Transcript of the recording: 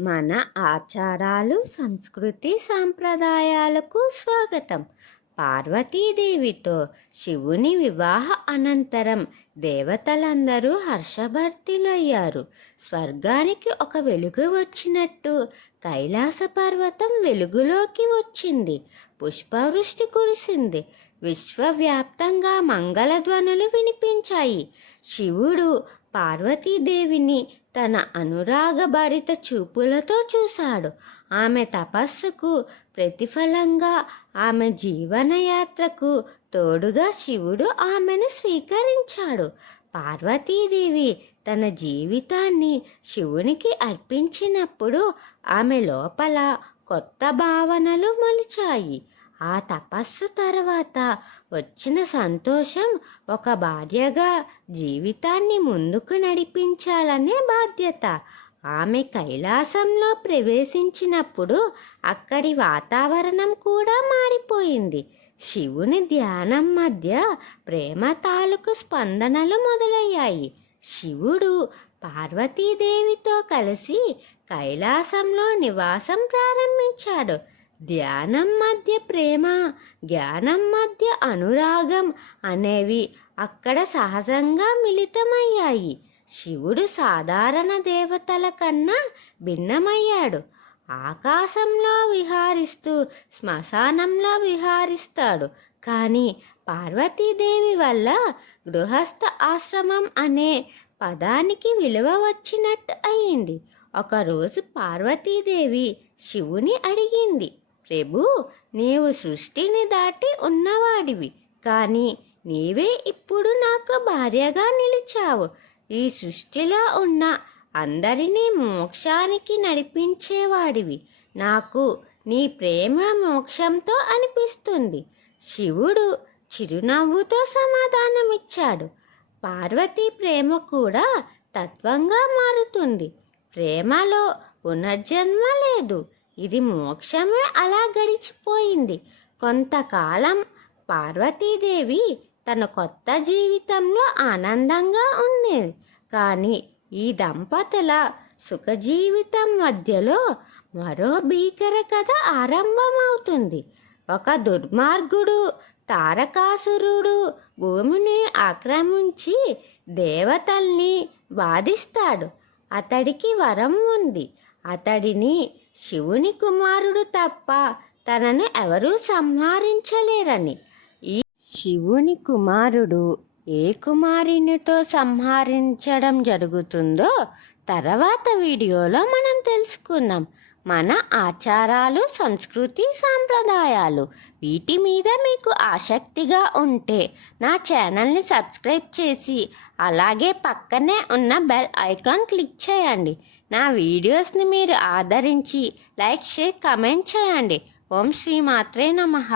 మన ఆచారాలు సంస్కృతి సాంప్రదాయాలకు స్వాగతం. పార్వతీదేవితో శివుని వివాహ అనంతరం దేవతలందరూ హర్షభర్తిలయ్యారు. స్వర్గానికి ఒక వెలుగు వచ్చినట్టు కైలాస పర్వతం వెలుగులోకి వచ్చింది. పుష్పవృష్టి కురిసింది. విశ్వవ్యాప్తంగా మంగళధ్వనులు వినిపించాయి. శివుడు పార్వతీదేవిని తన అనురాగభరిత చూపులతో చూశాడు. ఆమె తపస్సుకు ప్రతిఫలంగా ఆమె జీవనయాత్రకు తోడుగా శివుడు ఆమెను స్వీకరించాడు. పార్వతీదేవి తన జీవితాన్ని శివునికి అర్పించినప్పుడు ఆమె లోపల కొత్త భావనలు మొలిచాయి. ఆ తపస్సు తర్వాత వచ్చిన సంతోషం ఒక భార్యగా జీవితాన్ని ముందుకు నడిపించాలనే బాధ్యత. ఆమె కైలాసంలో ప్రవేశించినప్పుడు అక్కడి వాతావరణం కూడా మారిపోయింది. శివుని ధ్యానం మధ్య ప్రేమ తాలూకు స్పందనలు మొదలయ్యాయి. శివుడు పార్వతీదేవితో కలిసి కైలాసంలో నివాసం ప్రారంభించాడు. ధ్యానం మధ్య ప్రేమ జ్ఞానం మధ్య అనురాగం అనేవి అక్కడ సహజంగా మిళితమయ్యాయి. శివుడు సాధారణ దేవతల కన్నా భిన్నమయ్యాడు. ఆకాశంలో విహారిస్తూ శ్మశానంలో విహారిస్తాడు. కానీ పార్వతీదేవి వల్ల గృహస్థ ఆశ్రమం అనే పదానికి విలువ వచ్చినట్టు అయింది ఒకరోజు పార్వతీదేవి శివుని అడిగింది ప్రభు నీవు సృష్టిని దాటి ఉన్నవాడివి కానీ నీవే ఇప్పుడు నాకు భార్యగా నిలిచావు. ఈ సృష్టిలో ఉన్న అందరినీ మోక్షానికి నడిపించేవాడివి. నాకు నీ ప్రేమ మోక్షంతో అనిపిస్తుంది. శివుడు చిరునవ్వుతో సమాధానమిచ్చాడు. పార్వతీ ప్రేమ కూడా తత్వంగా మారుతుంది. ప్రేమలో పునర్జన్మ లేదు. ఇది మోక్షమే అలా గడిచిపోయింది. కొంతకాలం పార్వతీదేవి తన కొత్త జీవితంలో ఆనందంగా ఉండేది కానీ ఈ దంపతుల సుఖజీవితం మధ్యలో మరో భీకర కథ ఆరంభమవుతుంది. ఒక దుర్మార్గుడు తారకాసురుడు భూమిని ఆక్రమించి దేవతల్ని బాధిస్తాడు. అతడికి వరం ఉంది. అతడిని శివుని కుమారుడు తప్ప తనను ఎవరూ సంహరించలేరని. ఈ శివుని కుమారుడు ఏ కుమారునితో సంహరించడం జరుగుతుందో తర్వాత వీడియోలో మనం తెలుసుకుందాం. మన ఆచారాలు సంస్కృతి సాంప్రదాయాలు వీటి మీద మీకు ఆసక్తిగా ఉంటే నా ఛానల్ని సబ్స్క్రైబ్ చేసి అలాగే పక్కనే ఉన్న బెల్ ఐకాన్ క్లిక్ చేయండి. నా వీడియోస్ని మీరు ఆదరించి లైక్ షేర్ కమెంట్ చేయండి. ఓం శ్రీ మాత్రే నమః.